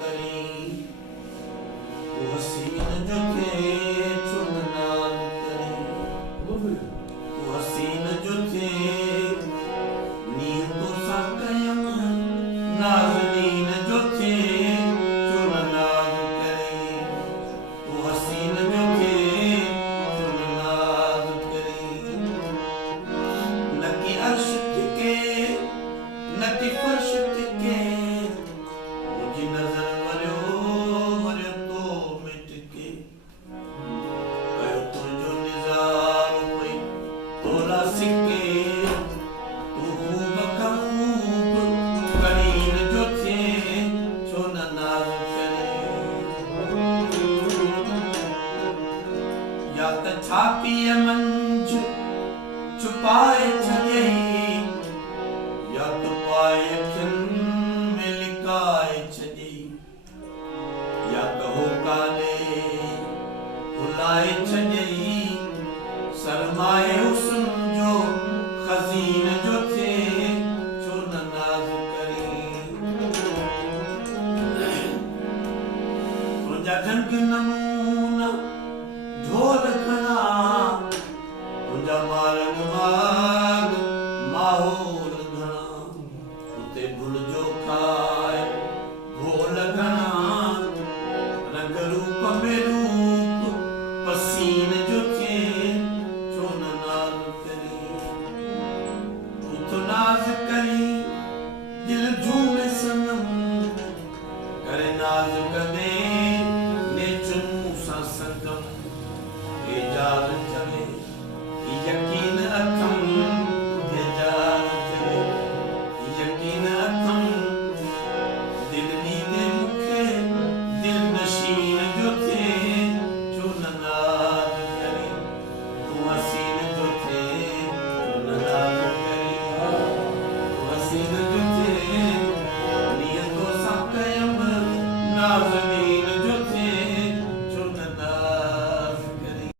करी वो हसीन जो थे चुननाज करी वो हसीन जो थे नीयतों सा कयम नाज़नीन जो थे चुननाज करी वो हसीन जो थे चुननाज करी न कि अर्श टिके न कि फर्श